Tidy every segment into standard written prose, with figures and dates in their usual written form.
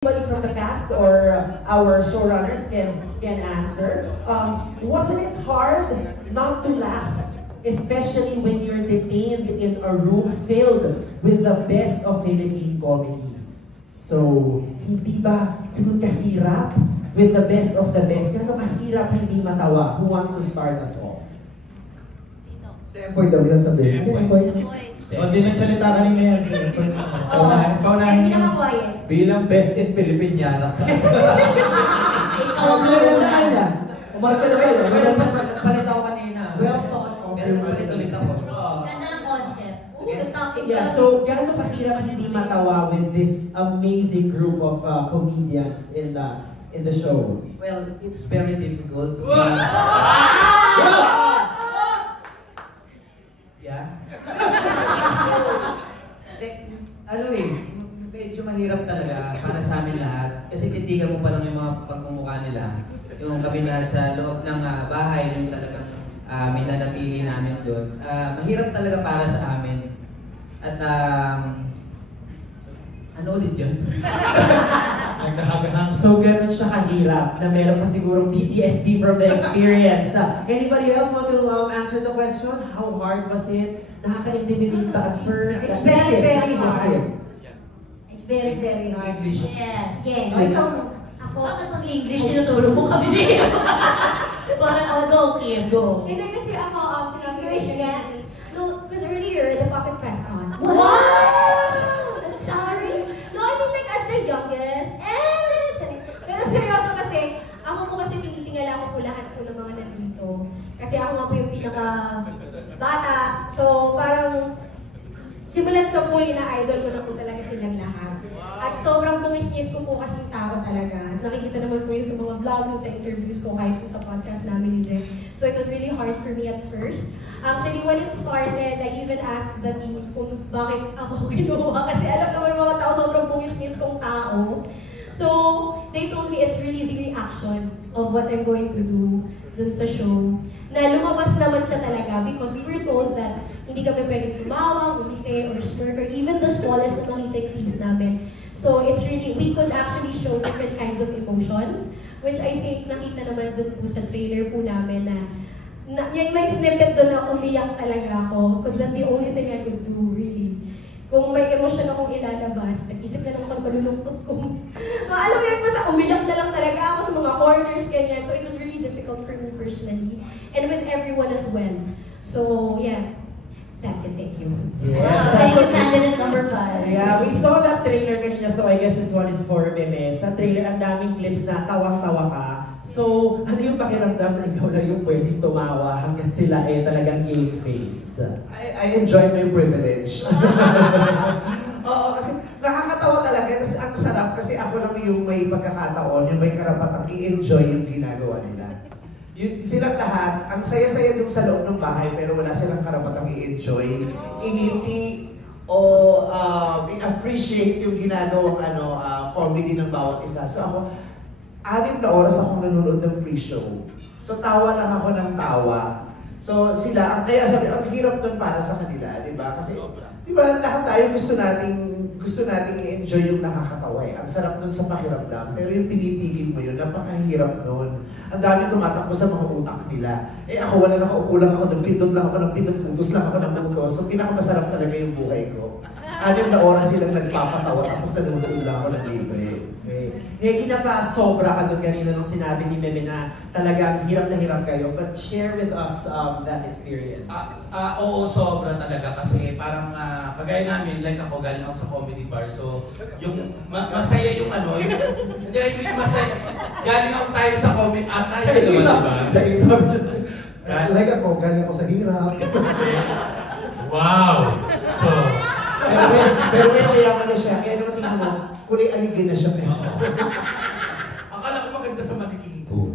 Anybody from the cast or our showrunners can answer. Wasn't it hard not to laugh, especially when you're detained in a room filled with the best of Philippine comedy? So, hindi ba ganun kahirap with the best of the best? Gano'n kahirap hindi matawa? Who wants to start us off? Si Empoy daw na sabihin. Empoy. O, di nagsalita kanina yan. Paunahin mo. Bilang best in Filipiniana ka. Ikaw ang nagandaan na. Umarka na kayo. Palit ako kanina. Well thought of. Pero palit-ulit ako. Ganda ng concept. The topic. Yeah, so gaano kahirap hindi matawa with this amazing group of comedians in the show? Well, it's very difficult. Yeah? Ano medyo mahirap talaga para sa amin lahat. Kasi titigan mo pa lang yung mga pagmumukha nila. Yung kami lahat sa loob ng bahay, yung talagang minanatili namin doon. Mahirap talaga para sa amin. At ano ulit yun? So ganun siya kahirap na meron pa sigurong PTSD from the experience. Anybody else want to answer the question? How hard was it? Nakaka-intimidate ba at first? It's very, very hard. Yeah. It's very, very hard. English. Yes. Ako, bakit pag-English tinutulong mo kami niya? Parang, go, Kim, go. Hindi kasi ako, sinabi ko no, because earlier, the pocket press con. What? I'm sorry. No, I mean like as the youngest. Pero seryoso kasi, ako po kasi tinitingala ko po lahat po ng mga nandito. Kasi ako nga po yung pinaka bata. So parang simulat sa pool na idol ko na po talaga silang lahat. At sobrang bungis-ngis ko po kasing tao talaga. At nakikita naman po yun sa mga vlogs and sa interviews ko kahit po sa podcast namin ni Jeff. So it was really hard for me at first. Actually, when it started, I even asked the team kung bakit ako kinuha. Kasi alam naman mga tao, sobrang bungis-ngis kong tao. So, they told me it's really the reaction of what I'm going to do dun sa show. Na lumabas naman siya talaga because we were told that hindi kami pwedeng tumawa, umiti, or smirk, or even the smallest na makita yung teeth namin. So, it's really, we could actually show different kinds of emotions, which I think nakita naman dun po sa trailer po namin na yung may snippet doon na umiyak talaga ako because that's the only thing I could do, really. Kung may emosyon akong ilalabas, nag-isip na lang ako na malulungkot ko. Alam mo yun, basta umiyak na lang talaga ako sa mga corners, ganyan. So it was really difficult for me personally, and with everyone as well. So yeah, that's it. Thank you. Yes. Thank you, candidate number 5. Yeah, we saw that trailer kanina, so I guess this one is for Meme. Sa trailer, ang daming clips na tawang-tawa ka. So, ano yung pakiramdam na ikaw lang yung pwedeng tumawa hanggang sila talagang game face? I enjoy my privilege. Oo, kasi nakakatawa talaga. Kasi ang sarap kasi ako lang yung may pagkakataon, yung may karapatang i-enjoy yung ginagawa nila. Silang lahat, ang saya-saya dun sa loob ng bahay pero wala silang karapatang i-enjoy, ingiti, o i-appreciate yung ginagawang comedy ng bawat isa. So ako, 6 na oras akong nanonood ng free show. So tawa lang ako ng tawa. So sila, kaya sabi, ang hirap dun para sa kanila, di ba? Kasi, di ba, lahat tayo gusto nating i-enjoy yung nakakatawa eh. Ang sarap dun sa pakiramdam, pero yung pinipigil mo yun, napakahirap dun. Ang dami tumatakbo sa mga utak nila. Eh ako wala, nakaupo lang ako, pindot lang ako ng pindot, utos lang ako ng utos. So pinakamasarap talaga yung buhay ko. 6 na oras silang nagpapatawa, tapos nanonood lang ako ng libre. Okay. Negi na pa sobra ka doon kanina nung sinabi ni Meme na talagang hirap na hirap kayo, but share with us that experience. Oo, sobra talaga kasi parang kagaya namin, like ako, galing ako sa comedy bar. So, yung masaya yung hindi, masaya. Galing ako tayo sa comedy, tayo naman, diba? Sa exam. Like ako, galing ako sa hirap. Wow! So, pero may yaman na siya, kaya naman tingnan mo, kulay aligin na siya. Akala ko maganda sa manikinig ko.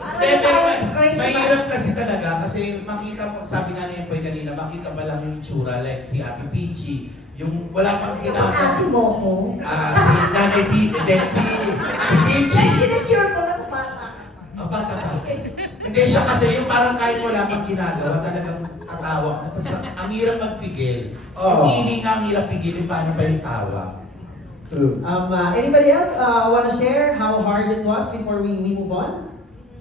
Mahirap kasi talaga, kasi makita mo, sabi nga niya po kanina, makita ba lang yung itsura, like si Ate Peachy, yung wala pang ginagawa. Ate mo ko? Si Nanay Peachy, si Peachy. Sinasure ko lang bata. Bata pa. Hindi siya kasi yung parang kahit wala pang ginagawa, talagang tatawa. Ang hirap magpigil. Yung hihinga, ang hirap pigilin, paano ba yung tawa? True. Anybody else want to share how hard it was before we move on?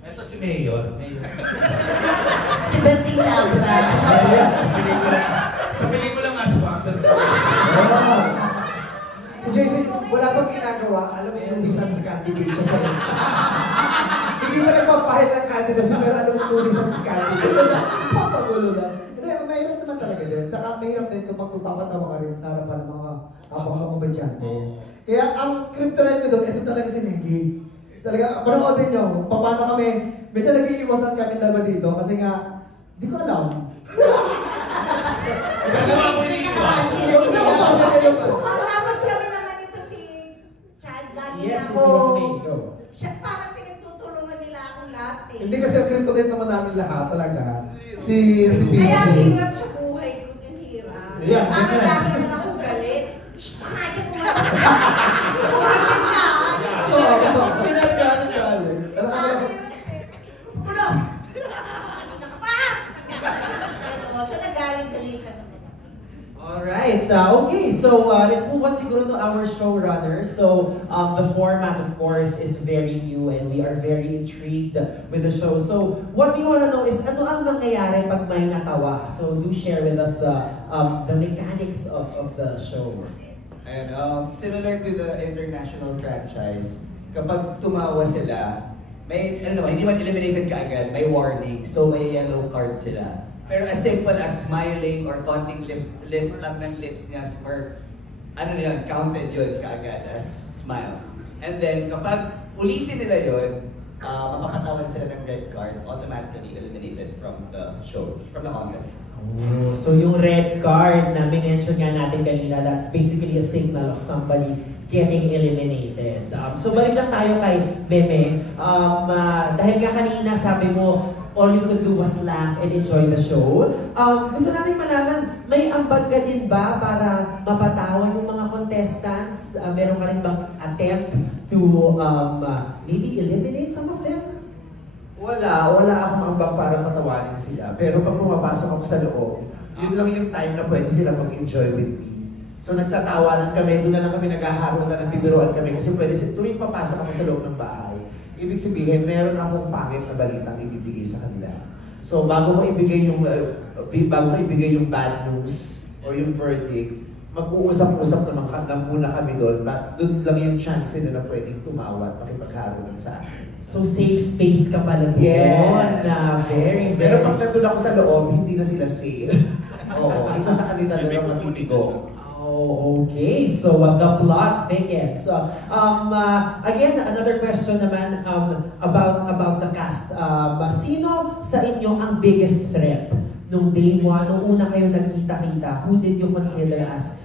Ito si Mayor. Si Berting Labra. Sa pelikulang Aswang. Si Jason, wala pang ginagawa, alam mo lumisan sa candidate siya sa lunch. Hindi pa nagpapahil ng candidacy, pero alam mo lumisan sa candidate. Papagulo lang. Hindi, mahirap naman talaga din. Saka mahirap din kapag magpapatawa ka rin sa harapan ng mga kapwa mga komedyante. Kaya ang kryptonite ko doon, ito talaga si Negi. Talaga, panoodin nyo, paano kami, minsan nag-iiwasan kami dalawa dito kasi nga, di ko alam. Nakakaan sila Huwag dito. na kapag Tapos kami naman ito si Chad, lagi Yes, na Miss ako. Rufy, go. Siya parang pinagtutulungan nila akong lahat eh. Hindi kasi ang kryptonite naman namin lahat talaga. Si Kaya ang PG. hirap sa buhay ko, ang hirap. Yeah, Parang ganyan. lagi na lang akong galit. Shh, mga dyan mo na. Umitin ka. Ito. Pinagkano ka ulit. Ano ka Ang lang? hirap eh. Pulo! Nakita ka pa! Ito, siya nagaling-galitan naman. Alright, okay, so let's move on siguro to our showrunner. So the format, of course, is very new and we are very intrigued with the show. So what we want to know is ano ang mangyayari pag may natawa? So do share with us the mechanics of the show. And similar to the international franchise, kapag tumawa sila, may hindi man eliminated kaagad, may warning. So may yellow card sila. Pero as simple as smiling or konting lift lang ng lips niya for counted yun kaagad as smile. And then kapag ulitin nila yun, mapapatawan sila ng red card, automatically eliminated from the show, from the contest. Oh, so yung red card na minention nga natin kanina, that's basically a signal of somebody getting eliminated. So balik lang tayo kay Meme. Dahil nga kanina sabi mo, all you could do was laugh and enjoy the show. Gusto namin malaman, may ambag ka din ba para mapatawa yung mga contestants? Meron ka rin bang attempt to maybe eliminate some of them? Wala akong ambag para patawanin sila. Pero pag pumapasok ako sa loob, yun lang yung time na pwede sila mag-enjoy with me. So nagtatawanan kami, doon na lang kami naghaharutan, nagbibiruan kami kasi pwede tuwing papasok ako sa loob ng bahay. Ibig sabihin, meron akong pangit na balitang ibibigay sa kanila. So bago ko ibigay yung bad news or yung verdict, mag-uusap-usap naman muna kami doon. Doon lang yung chance nila na pwedeng tumawa at makipagharutan sa akin. So safe space ka pala doon. Yes. Na very, very... Pero pag nandun ako sa loob, hindi na sila safe. Oo, isa sa kanila na lang matitigo. Oh, okay. So the plot thickens. Again, another question naman about the cast. Sino sa inyo ang biggest threat nung day one, nung una kayo nagkita-kita? Who did you consider as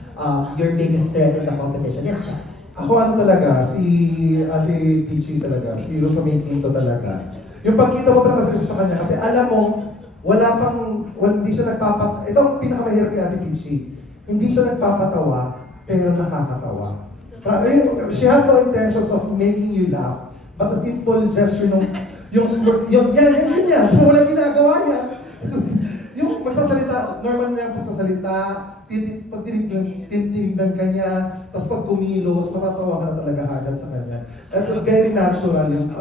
your biggest threat in the competition? Yes, Chad. Ako talaga, si Ate Peachy talaga, si Rufa May Quinto talaga. Yung pagkita mo pa kasi sa kanya, kasi alam mo, hindi siya ito ang pinakamahirap kay Ate Peachy. Hindi siya nagpapatawa, pero nakakatawa. She has no intentions of making you laugh, but a simple gesture yan, walang ginagawa niya. Yung magsasalita, normal na yung pagsasalita, pag tinitignan ka niya, tapos pag kumilos, matatawa ka na talaga agad sa kanya. That's a very natural yung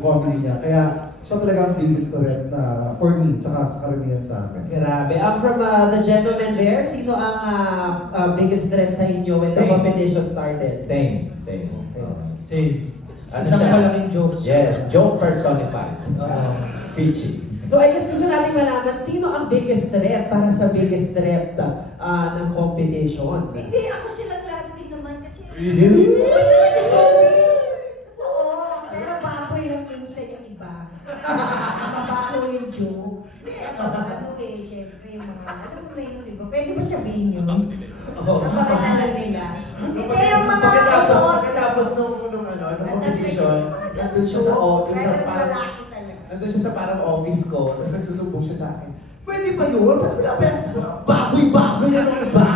comedy niya. Kaya siya talaga ang biggest threat na for me, tsaka sa karamihan sa amin. Grabe. From the gentleman there, sino ang biggest threat sa inyo when the competition started? Same. Ano Siya siya? malaking joke. Yes, joke personified. Peachy. So I guess gusto natin malaman, sino ang biggest threat para sa biggest threat ng competition? Hindi, ako silang lahat din naman kasi... Really? Oo, pero baboy lang minsan yung iba. Mabaho yung joke. Hindi, syempre yung mga, alam mo na yun, di ba? Pwede ba sabihin yun? Napakatalan nila. Hindi yung mga Pagkatapos nung competition, nandun siya sa parang office ko, tapos nagsusumbong siya sa akin. Pwede ba yun? Baboy-baboy na ng iba.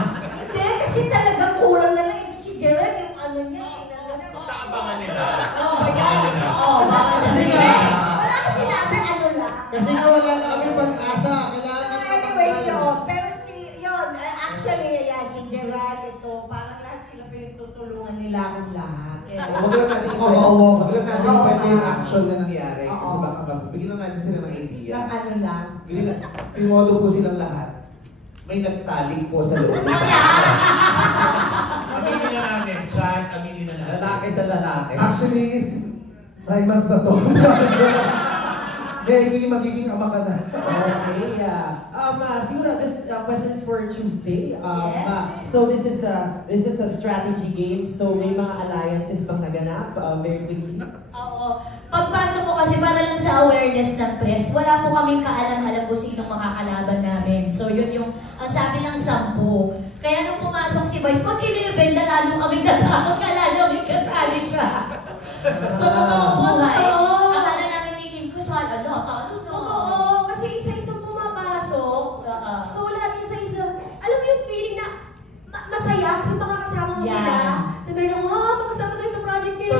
Hindi, kasi talagang kulang na lang si Gerald yung ano niya. Sa abangan nila. Wala ko sinabi, ano lang. Kasi nga wala na kami pag-asa. Anyways, yun. Pero si Gerald, ito, parang lahat sila pinagtutulungan nila ako Huwag lang natin huwag lang natin kwento yung action na nangyari. Kasi baka bigyan lang natin sila ng idea. Ng ano lang. Timodo po silang lahat. May nagtali po sa loob. Aminin na namin, Chan, aminin na namin. Lalaki sa lalaki. Actually, 9 months na to. Maggie, magiging ama ka na. Okay, siguro this question is for Tuesday. Yes. So this is a strategy game. So may mga alliances bang naganap very quickly? Oo. Pagpasok ko kasi para lang sa awareness ng press, wala po kaming kaalam-alam kung sinong makakalaban namin. So yun yung, ang sabi lang 10. Kaya nung pumasok si Vice, pag kinibenda, lalo kaming natakot, kala namin kasali siya. So totoo buhay. Akala namin ni Kim, kasali, talo na. Oo, kasi isa-isang pumapasok. So lahat isa-isa. Alam mo yung feeling na masaya kasi makakasama mo sila. Na meron, makasama tayo sa project ngayon.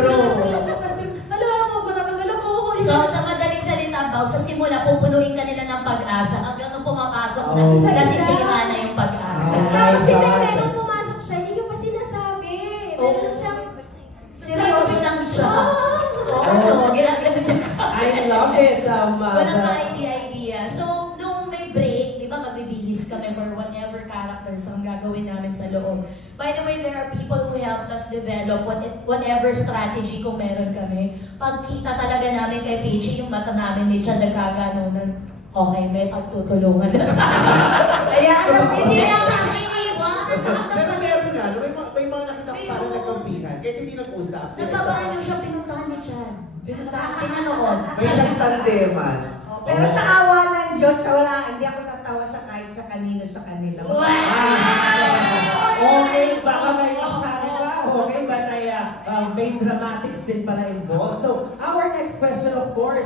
Matatanggal ako. So sa madaling salita, Bao, sa simula pupunuin ka nila ng pag-asa hanggang nung pumapasok na, nasisira na yung pag-asa. Tapos merong pumasok siya, hindi ko pa sinasabi. Meron siyang seryoso lang siya. Oo, ginagawa niya. I love it. Walang ka-idea. So, nung may break, di ba magbibihis kami for whatever characters ang gagawin namin sa loob. By the way, there are people who helped us develop whatever strategy kung meron kami. Pagkita talaga namin kay Peachy, yung mata namin ni Chad nagkaganunan. Okay, may pagtutulungan na. Kaya alam mo, Hindi lang siya iniiwan. Pero meron nga, may mga nakita ko parang nagkampihan, kahit hindi nag-usap. Nagkabanyo siya, pinuntahan ni Chad. Pinanood. May nagtandeman. pero sa awa ng Diyos, hindi ako natawa sa kahit sa kanino sa kanila. Okay, baka may masabi pa. Okay, but may dramatics din pala involved. So, our next question, of course,